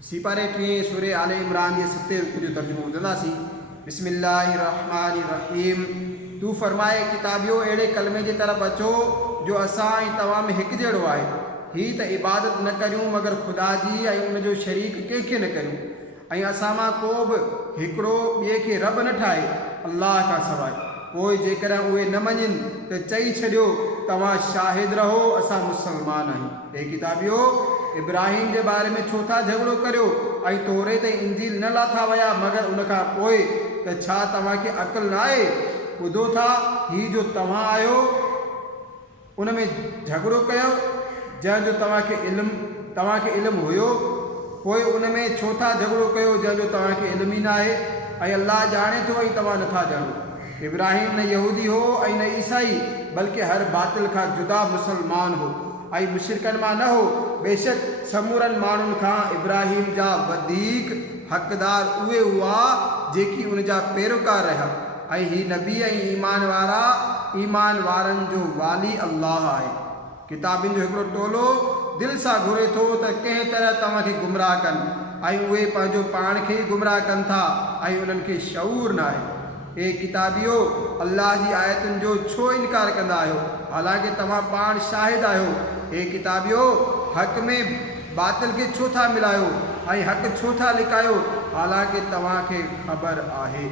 सिपारे टे सूरे आले इमरान जे 7 रुकू जो तर्जुमो ॿुधंदासीं। बिस्मिल्लाहिर्रहमानिर्रहीम। तू फरमाए किताबियो अहिड़े कलमे जे तरफ़ अचो जो असां ऐं तव्हां में हिकु जहिड़ो आहे। हीअ त इबादत न करियूं मगर ख़ुदा जी ऐं उनजो शरीक कंहिंखे न करियूं ऐं असां मां को बि हिकिड़ो ॿिए खे रब न ठाहे अल्लाह खां सवाइ। पोइ जेकॾहिं उहे न मञनि त चई छॾियो तव्हां शाहिद रहो असां मुसलमान आहियूं। हे किताबियो इब्राहिम जे बारे में छो था झगड़ो करियो ऐं तौरेत ऐं इंजील न लाथा विया मगर उनखां पोइ त छा तव्हांखे अक़ुल न आहे? ॿुधो था हीअ जो तव्हां आहियो उन में झगड़ो कयो जंहिंजो तव्हांखे इल्मु हुयो, पोइ उन में छो था झगड़ो कयो जंहिंजो तव्हांखे इल्मु ई न आहे ऐं अल्लाह ॼाणे थो ऐं तव्हां नथा ॼाणो। इब्राहिम न यहूदी हो ऐं न ईसाई बल्कि हर बातिल खां जुदा मुसलमान हो ऐं मुशरिकनि मां न हो। बेशक समूरनि माण्हुनि खां इब्राहिम जा वधीक हक़दार उहे हुआ जेकी उन जा पैरोकार रहिया ऐं ही नबी ऐं ईमान वारनि जो वाली अल्लाह आहे। किताबुनि जो हिकिड़ो टोलो दिलि सां घुरे थो त कंहिं तरह तव्हांखे गुमराह कनि ऐं उहे पंहिंजो पाण खे गुमराह कनि था ऐं उन्हनि खे शऊर न आहे। हे किताबियो अल्लाह जी आयतुनि जो छो इनकार कंदा आहियो हालांकि तव्हां पाण शाहिद आहियो। हे किताबियो हक़ में बातिल खे छो था मिलायो ऐं हक़ छो था लिकायो हालांकि तव्हांखे ख़बर आहे।